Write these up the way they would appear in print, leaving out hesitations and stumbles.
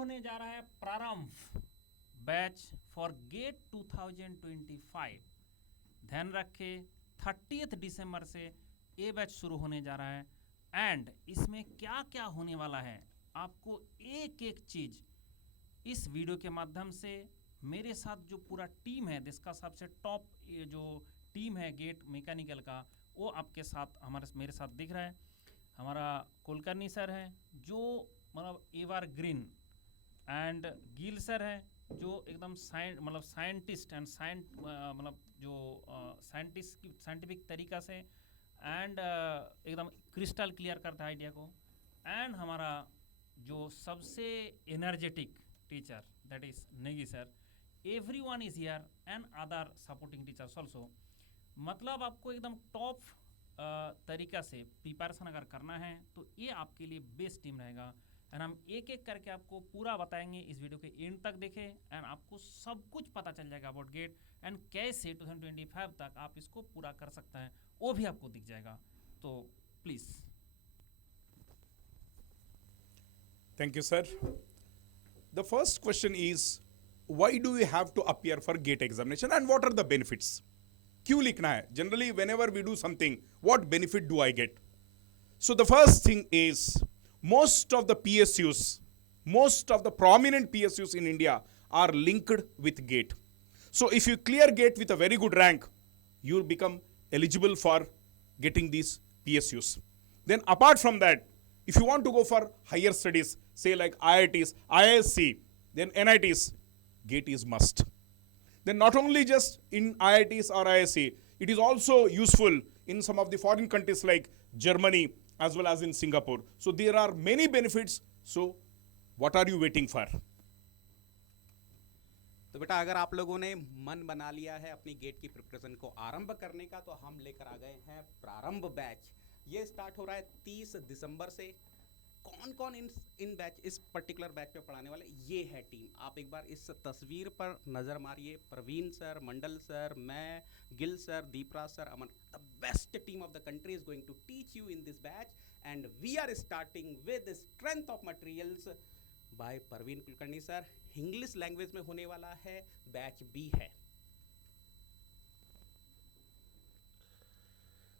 होने जा रहा है प्रारंभ बैच फॉर गेट 2025। ध्यान रखें 30 दिसंबर से ये बैच शुरू होने जा रहा है एंड इसमें क्या क्या होने वाला है आपको एक एक चीज इस वीडियो के माध्यम से मेरे साथ जो पूरा टीम है जिसका सबसे टॉप जो टीम है गेट मैकेनिकल का वो आपके साथ मेरे साथ दिख रहा है। हमारा कुलकर्णी सर है जो मतलब ever green and Gill sir है जो एकदम साइंटिस्ट एंड जो साइंटिफिक तरीका से एंड एकदम क्रिस्टल क्लियर करता है आइडिया को। एंड हमारा जो सबसे energetic teacher that is Negi sir. Everyone is here and other supporting teachers also. मतलब आपको एकदम टॉप तरीका से प्रिपरेशन अगर करना है तो ये आपके लिए बेस्ट टीम रहेगा एंड हम एक एक करके आपको पूरा बताएंगे। इस वीडियो के एंड तक देखें एंड आपको सब कुछ पता चल जाएगा अबाउट गेट एंड कैसे 2025 तक आप इसको पूरा कर सकते हैं वो भी आपको दिख जाएगा। तो please. Thank you, sir. The first question is, why do we have to appear for GATE examination and what are the benefits? क्यों लिखना है? Generally, whenever we do something, what benefit do I get? So the first thing is, most of the PSUs, most of the prominent PSUs in India are linked with GATE. So if you clear GATE with a very good rank, you'll become eligible for getting these PSUs. Then apart from that, if you want to go for higher studies, say like IITs, IISc, then NITs, GATE is must. Then not only just in IITs or IISc, it is also useful in some of the foreign countries like Germany as well as in Singapore. So there are many benefits. So what are you waiting for? तो बेटा अगर आप लोगों ने मन बना लिया है अपनी गेट की प्रिपरेशन को आरंभ करने का तो हम लेकर आ गए हैं प्रारंभ बैच। ये स्टार्ट हो रहा है 30 दिसंबर से। कौन कौन इन बैच इस पर्टिकुलर बैच में पढ़ाने वाले ये है टीम। आप एक बार इस तस्वीर पर नज़र मारिए। प्रवीण सर, मंडल सर, मैं, Gill sir, Deepraj sir, Aman. The best team of the country is going to teach you in this batch and we are starting with strength of materials by Praveen Kulkarni sir. English language में होने वाला है, बैच बी है।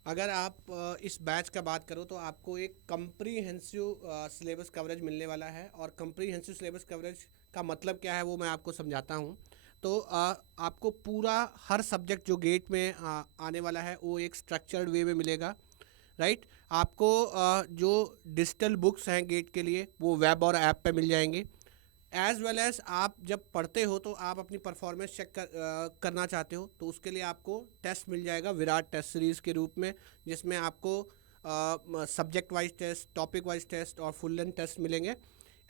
अगर आप इस batch का बात करो तो आपको एक कम्प्रीहेंसिव सिलेबस कवरेज मिलने वाला है। और कम्प्रीहेंसिव सिलेबस कवरेज का मतलब क्या है वो मैं आपको समझाता हूँ। तो आपको पूरा हर सब्जेक्ट जो गेट में आने वाला है वो एक स्ट्रक्चर्ड वे में मिलेगा, राइट। आपको जो डिजिटल बुक्स हैं गेट के लिए वो वेब और ऐप पे मिल जाएंगे। एज़ वेल एज़ आप जब पढ़ते हो तो आप अपनी परफॉर्मेंस चेक करना चाहते हो तो उसके लिए आपको टेस्ट मिल जाएगा विराट टेस्ट सीरीज़ के रूप में, जिसमें आपको subject wise test, topic wise test और फुल लेंथ टेस्ट मिलेंगे।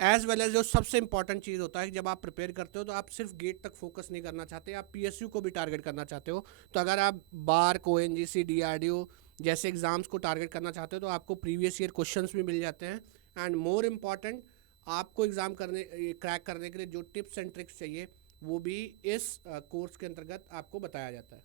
एज़ वेल एज़ जो सबसे इंपॉर्टेंट चीज़ होता है कि जब आप प्रिपेयर करते हो तो आप सिर्फ गेट तक फोकस नहीं करना चाहते, आप PSU को भी टारगेट करना चाहते हो। तो अगर आप बार, ONGC, DRDO जैसे एग्ज़ाम्स को टारगेट करना चाहते हो तो आपको प्रीवियस ईयर क्वेश्चंस भी मिल जाते हैं। एंड मोर इम्पॉर्टेंट, आपको एग्ज़ाम क्रैक करने के लिए जो टिप्स एंड ट्रिक्स चाहिए वो भी इस कोर्स के अंतर्गत आपको बताया जाता है।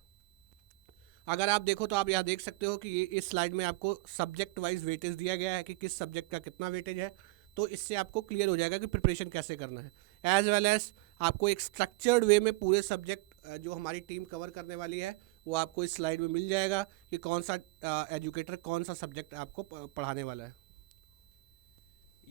अगर आप देखो तो आप यहाँ देख सकते हो कि ये इस स्लाइड में आपको सब्जेक्ट वाइज वेटेज दिया गया है कि किस सब्जेक्ट का कितना वेटेज है। तो इससे आपको क्लियर हो जाएगा कि प्रिपरेशन कैसे करना है। एज़ वेल एज़ आपको एक स्ट्रक्चर्ड वे में पूरे सब्जेक्ट जो हमारी टीम कवर करने वाली है वो आपको इस स्लाइड में मिल जाएगा कि कौन सा एजुकेटर कौन सा सब्जेक्ट आपको पढ़ाने वाला है।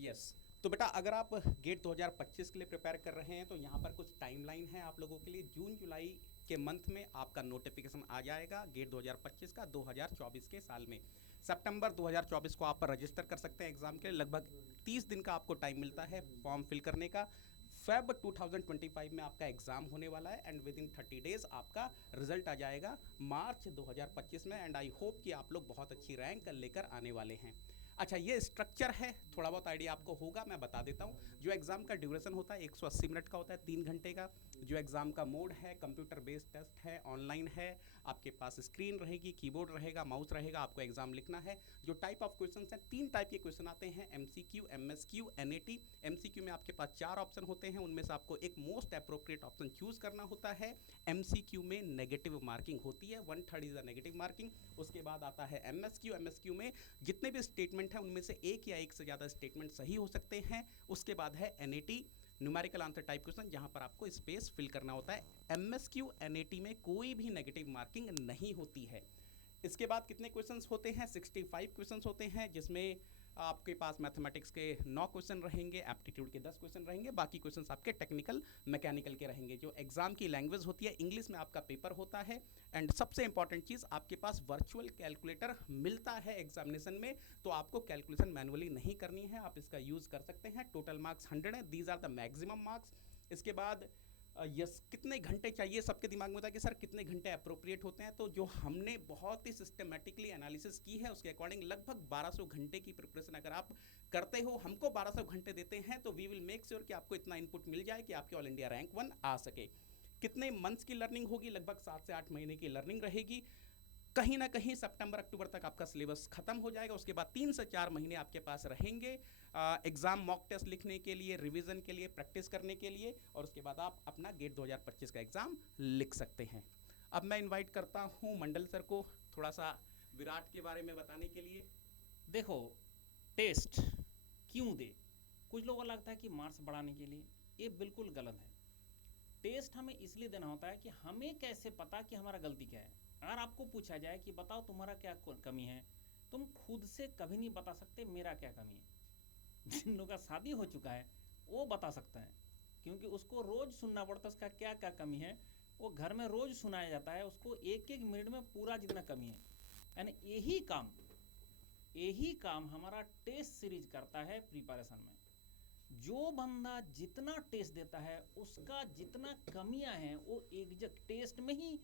यस तो बेटा अगर आप गेट 2025 के लिए प्रिपेयर कर रहे हैं तो यहाँ पर कुछ टाइमलाइन है आप लोगों के लिए। जून जुलाई के मंथ में आपका नोटिफिकेशन आ जाएगा गेट 2025 का 2024 के साल में। सितंबर 2024 को आप रजिस्टर कर सकते हैं एग्जाम के लिए। लगभग 30 दिन का आपको टाइम मिलता है फॉर्म फिल करने का। फेब 2025 में आपका एग्जाम होने वाला है एंड विद इन 30 डेज आपका रिजल्ट आ जाएगा मार्च 2025 में। एंड आई होप कि आप लोग बहुत अच्छी रैंक लेकर आने वाले हैं। अच्छा ये स्ट्रक्चर है, थोड़ा बहुत आइडिया आपको होगा, मैं बता देता हूँ। जो एग्ज़ाम का ड्यूरेशन होता है 180 मिनट का होता है, 3 घंटे का। जो एग्ज़ाम का मोड है कंप्यूटर बेस्ड टेस्ट है, ऑनलाइन है। आपके पास स्क्रीन रहेगी, कीबोर्ड रहेगा, माउस रहेगा, आपको एग्ज़ाम लिखना है। जो टाइप ऑफ क्वेश्चन हैं 3 टाइप के क्वेश्चन आते हैं, MCQ, MSQ, NAT। MCQ में आपके पास 4 ऑप्शन होते हैं, उनमें से आपको एक मोस्ट अप्रोप्रिएट ऑप्शन चूज़ करना होता है। MCQ में नेगेटिव मार्किंग होती है, 1/3 इज अ नेगेटिव मार्किंग। उसके बाद आता है MSQ। MSQ में जितने भी स्टेटमेंट हैं उनमें से एक या एक से ज़्यादा स्टेटमेंट सही हो सकते हैं। उसके बाद है NAT numerical answer type question जहां पर आपको स्पेस फिल करना होता है। एमएसक्यू एनएटी में कोई भी नेगेटिव मार्किंग नहीं होती है। इसके बाद कितने क्वेश्चंस होते हैं? 65 क्वेश्चंस होते हैं, जिसमें आपके पास मैथमेटिक्स के 9 क्वेश्चन रहेंगे, एप्टीट्यूड के 10 क्वेश्चन रहेंगे, बाकी क्वेश्चंस आपके टेक्निकल मैकेनिकल के रहेंगे। जो एग्जाम की लैंग्वेज होती है इंग्लिश में आपका पेपर होता है। एंड सबसे इंपॉर्टेंट चीज़, आपके पास वर्चुअल कैलकुलेटर मिलता है एग्जामिनेशन में, तो आपको कैलकुलेशन मैनुअली नहीं करनी है, आप इसका यूज़ कर सकते हैं। टोटल मार्क्स 100 है, these are the maximum marks. इसके बाद यस कितने घंटे चाहिए, सबके दिमाग में होता है कि सर कितने घंटे अप्रोप्रिएट होते हैं। तो जो हमने बहुत ही सिस्टमेटिकली एनालिसिस की है उसके अकॉर्डिंग लगभग 1200 घंटे की प्रिपरेशन अगर आप करते हो, हमको 1200 घंटे देते हैं, तो वी विल मेक श्योर कि आपको इतना इनपुट मिल जाए कि आपके ऑल इंडिया रैंक 1 आ सके। कितने मंथ्स की लर्निंग होगी? लगभग 7 से 8 महीने की लर्निंग रहेगी। कहीं ना कहीं सितंबर अक्टूबर तक आपका सिलेबस खत्म हो जाएगा। उसके बाद 3 से 4 महीने आपके पास रहेंगे एग्जाम मॉक टेस्ट लिखने के लिए, रिवीजन के लिए, प्रैक्टिस करने के लिए, और उसके बाद आप अपना गेट 2025 का एग्जाम लिख सकते हैं। अब मैं इनवाइट करता हूं मंडल सर को थोड़ा सा विराट के बारे में बताने के लिए। देखो, टेस्ट क्यों दे? कुछ लोगों को लगता है कि मार्क्स बढ़ाने के लिए, ये बिल्कुल गलत है। टेस्ट हमें इसलिए देना होता है कि हमें कैसे पता कि हमारा गलती क्या है। अगर आपको पूछा जाए कि बताओ तुम्हारा क्या कमी है, तुम खुद से कभी नहीं बता सकते मेरा क्या कमी है। जिन लोगों का शादी हो चुका है वो बता सकता है, क्योंकि उसको रोज सुनना पड़ता है उसका क्या क्या कमी है, वो घर में रोज सुनाया जाता है उसको, एक एक मिनट में पूरा जितना कमी है। यानी यही काम हमारा टेस्ट सीरीज करता है प्रिपरेशन में। जो बंदा जितना टेस्ट देता है उसका जितना कमियां हैं वो एक टेस्ट में ही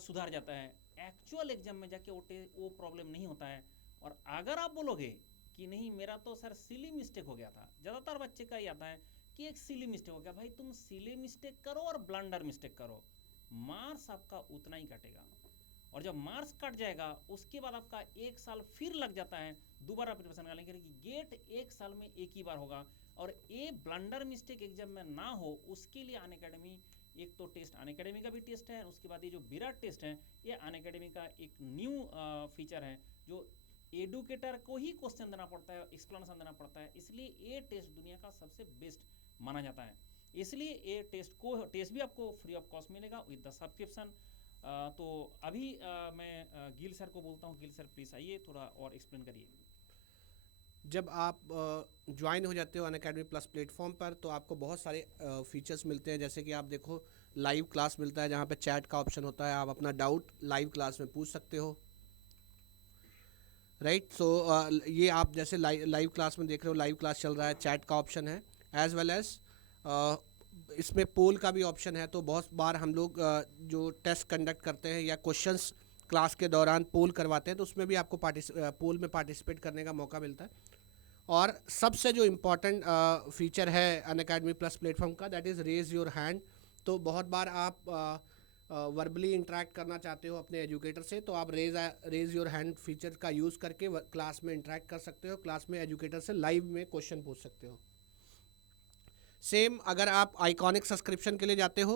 सुधार जाता है। एक्चुअल एग्जाम में जाके वो प्रॉब्लम नहीं होता है। और अगर आप बोलोगे कि नहीं मेरा तो सर सिली मिस्टेक हो गया था, ज़्यादातर बच्चे का ही आता है कि एक सिली मिस्टेक हो गया। भाई तुम सिली मिस्टेक करो और ब्लंडर मिस्टेक करो, मार्क्स आपका उतना ही कटेगा। और जब मार्क्स कट जाएगा उसके बाद आपका 1 साल फिर लग जाता है दोबारा प्रिपरेशन करने के लिए कि गेट 1 साल में एक ही बार होगा। और ये ब्लंडर मिस्टेक एग्जाम में ना हो उसके लिए अनअकैडमी, एक तो टेस्ट अनअकैडमी का भी टेस्ट है, उसके बाद ये जो विराट टेस्ट है ये अनअकैडमी का एक न्यू फीचर है जो एडुकेटर को ही क्वेश्चन देना पड़ता है, एक्सप्लेनेशन देना पड़ता है। इसलिए ये टेस्ट दुनिया का सबसे बेस्ट माना जाता है। इसलिए ये टेस्ट भी आपको फ्री ऑफ कॉस्ट मिलेगा विद द सब्सक्रिप्शन। तो अभी मैं गिल सर को बोलता हूँ। गिल सर प्लीज़ आइए, थोड़ा और एक्सप्लेन करिए। जब आप ज्वाइन हो जाते हो अनअकैडमी प्लस प्लेटफॉर्म पर तो आपको बहुत सारे फीचर्स मिलते हैं। जैसे कि आप देखो लाइव क्लास मिलता है जहाँ पे चैट का ऑप्शन होता है, आप अपना डाउट लाइव क्लास में पूछ सकते हो, राइट। सो ये आप जैसे लाइव क्लास में देख रहे हो, लाइव क्लास चल रहा है, चैट का ऑप्शन है, एज वेल एज इसमें पोल का भी ऑप्शन है। तो बहुत बार हम लोग जो टेस्ट कंडक्ट करते हैं या क्वेश्चंस क्लास के दौरान पोल करवाते हैं तो उसमें भी आपको पोल में पार्टिसिपेट करने का मौका मिलता है। और सबसे जो इम्पोर्टेंट फीचर है अनअकैडमी प्लस प्लेटफॉर्म का, that is raise your hand. तो बहुत बार आप वर्बली इंटरेक्ट करना चाहते हो अपने एजुकेटर से, तो आप रेज योर हैंड फीचर का यूज़ करके क्लास में इंटरेक्ट कर सकते हो, क्लास में एजुकेटर से लाइव में क्वेश्चन पूछ सकते हो। सेम अगर आप आइकॉनिक सब्सक्रिप्शन के लिए जाते हो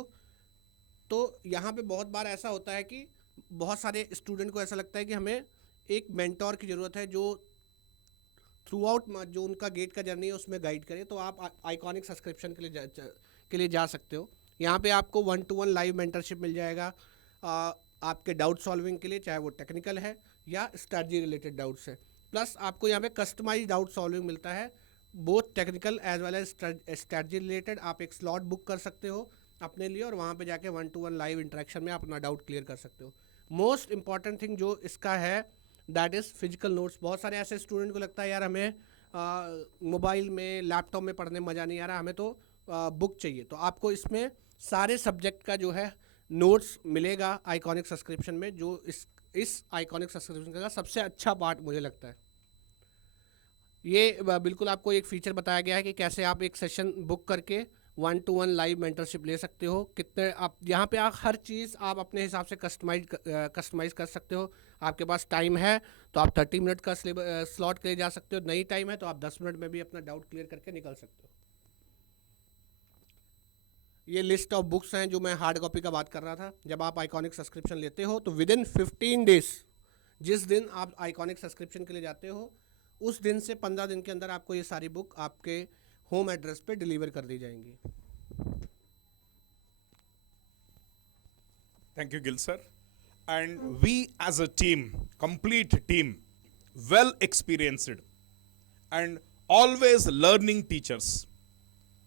तो यहाँ पे बहुत बार ऐसा होता है कि बहुत सारे स्टूडेंट को ऐसा लगता है कि हमें एक मेंटोर की ज़रूरत है जो थ्रू आउट जो उनका गेट का जर्नी है उसमें गाइड करे। तो आप आइकॉनिक सब्सक्रिप्शन के लिए जा सकते हो। यहाँ पे आपको 1-to-1 लाइव मेंटरशिप मिल जाएगा आपके डाउट सॉल्विंग के लिए, चाहे वो टेक्निकल है या स्ट्रैटेजी रिलेटेड डाउट्स है। प्लस आपको यहाँ पे कस्टमाइज डाउट सॉल्विंग मिलता है, both technical as well as strategy related. आप एक स्लॉट बुक कर सकते हो अपने लिए और वहाँ पे जाके 1-to-1 लाइव इंटरेक्शन में अपना डाउट क्लियर कर सकते हो। मोस्ट इंपॉर्टेंट थिंग जो इसका है दैट इज़ फिजिकल नोट्स। बहुत सारे ऐसे स्टूडेंट को लगता है यार हमें मोबाइल में लैपटॉप में पढ़ने में मज़ा नहीं आ रहा, हमें तो बुक चाहिए। तो आपको इसमें सारे सब्जेक्ट का जो है नोट्स मिलेगा आइकॉनिक सब्सक्रिप्शन में, जो इस आइकॉनिक सब्सक्रिप्शन का सबसे अच्छा पार्ट मुझे लगता है। ये बिल्कुल आपको एक फीचर बताया गया है कि कैसे आप एक सेशन बुक करके 1-to-1 लाइव मेंटरशिप ले सकते हो। कितने आप यहाँ पे आप हर चीज़ आप अपने हिसाब से कस्टमाइज कर सकते हो। आपके पास टाइम है तो आप 30 मिनट का स्लॉट के लिए जा सकते हो, नहीं टाइम है तो आप 10 मिनट में भी अपना डाउट क्लियर करके निकल सकते हो। ये लिस्ट ऑफ बुक्स हैं जो मैं हार्ड कॉपी का बात कर रहा था। जब आप आइकॉनिक सब्सक्रिप्शन लेते हो तो विदिन 15 डेज, जिस दिन आप आइकॉनिक सब्सक्रिप्शन के लिए जाते हो उस दिन से 15 दिन के अंदर आपको ये सारी बुक आपके होम एड्रेस पे डिलीवर कर दी जाएंगी। Thank you, Gil sir. And we as a team, complete team, well experienced and always learning teachers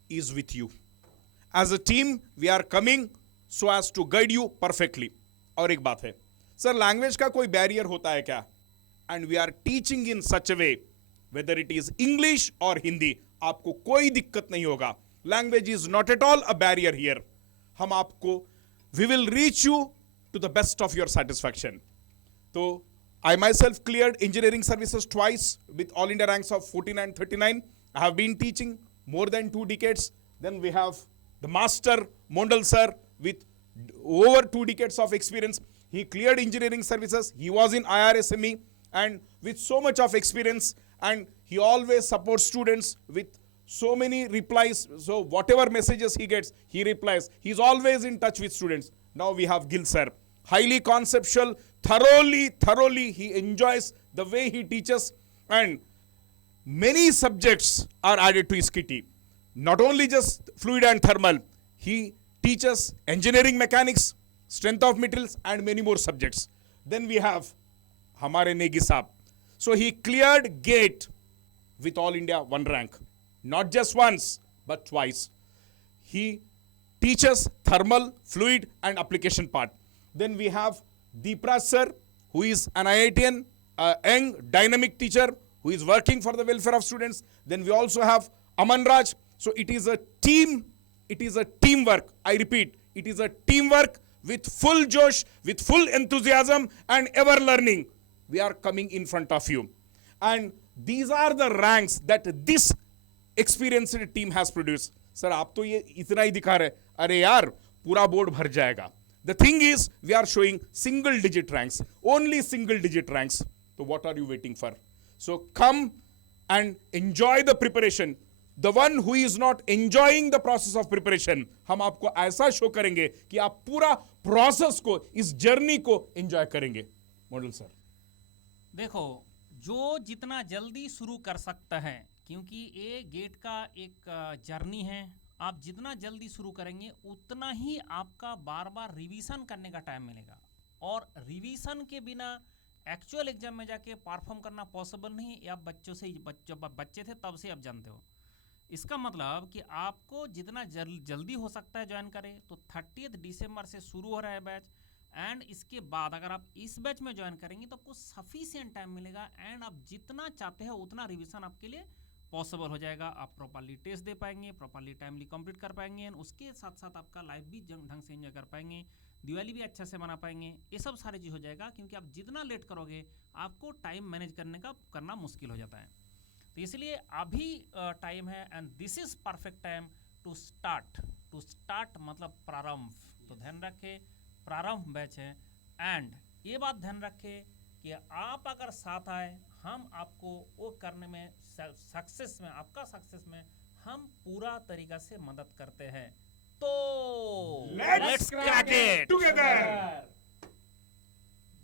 is with you. As a team, we are coming so as to guide you perfectly. और एक बात है, sir language का कोई barrier होता है क्या? And we are teaching in such a way, whether it is English और हिंदी, आपको कोई दिक्कत नहीं होगा. Language is not at all a barrier here. हम आपको we will reach you to the best of your satisfaction. So I myself cleared engineering services twice with all India ranks of 14 and 39. I have been teaching more than 2 decades. Then we have the master Mondal sir with over 2 decades of experience. He cleared engineering services. He was in IRSME and with so much of experience, and he always supports students with so many replies. So whatever messages he gets, he replies. He's always in touch with students. Now we have Gil sir, highly conceptual, thoroughly he enjoys the way he teaches, and many subjects are added to his kitty. Not only just fluid and thermal, he teaches engineering mechanics, strength of materials and many more subjects. Then we have Hamare Negi Saab. So he cleared GATE with all India 1 rank. Not just once, but twice. He teaches thermal, fluid and application part. Then we have Deepraj sir, who is an IITian, a young dynamic teacher who is working for the welfare of students. Then we also have Aman Raj. So it is a team, it is a teamwork. I repeat, it is a teamwork with full josh, with full enthusiasm and ever learning. We are coming in front of you. And these are the ranks that this experienced team has produced. Sir, आप तो ये इतना ही दिखा रहे, अरे यार पूरा board भर जाएगा. The thing is, we are showing single digit ranks, only single digit ranks. So what are you waiting for? So come and enjoy the preparation. The one who is not enjoying the process of preparation, हम आपको ऐसा show करेंगे कि आप पूरा process को, इस journey को एंजॉय करेंगे. मॉडल सर, देखो, जो जितना जल्दी शुरू कर सकता है, क्योंकि ये गेट का एक जर्नी है, आप जितना जल्दी शुरू करेंगे उतना ही आपका बार बार रिवीजन करने का टाइम मिलेगा. और रिवीजन के बिना एक्चुअल एग्जाम में जाके परफॉर्म करना पॉसिबल नहीं है. आप बच्चों से, जब बच्चे थे तब से आप जानते हो. इसका मतलब कि आपको जितना जल्दी हो सकता है ज्वाइन करें. तो 30 दिसंबर से शुरू हो रहा है बैच, एंड इसके बाद अगर आप इस बैच में ज्वाइन करेंगे तो आपको सफिशिएंट टाइम मिलेगा, एंड आप जितना चाहते हो उतना रिवीजन आपके लिए पॉसिबल हो जाएगा. आप प्रॉपर्ली टेस्ट दे पाएंगे, प्रॉपर्ली टाइमली कंप्लीट कर पाएंगे, एंड उसके साथ साथ आपका लाइफ भी ढंग से एंजॉय कर पाएंगे, दिवाली भी अच्छा से मना पाएंगे. ये सब सारी चीज़ हो जाएगा, क्योंकि आप जितना लेट करोगे आपको टाइम मैनेज करना मुश्किल हो जाता है. तो इसलिए अभी टाइम है, and this is perfect time to start मतलब प्रारंभ. तो ध्यान रखें, प्रारंभ बैच है. एंड ये बात ध्यान रखें कि आप अगर साथ आए, हम आपको वो करने में, सक्सेस में, आपका सक्सेस में हम पूरा तरीका से मदद करते हैं. तो Let's crack it together.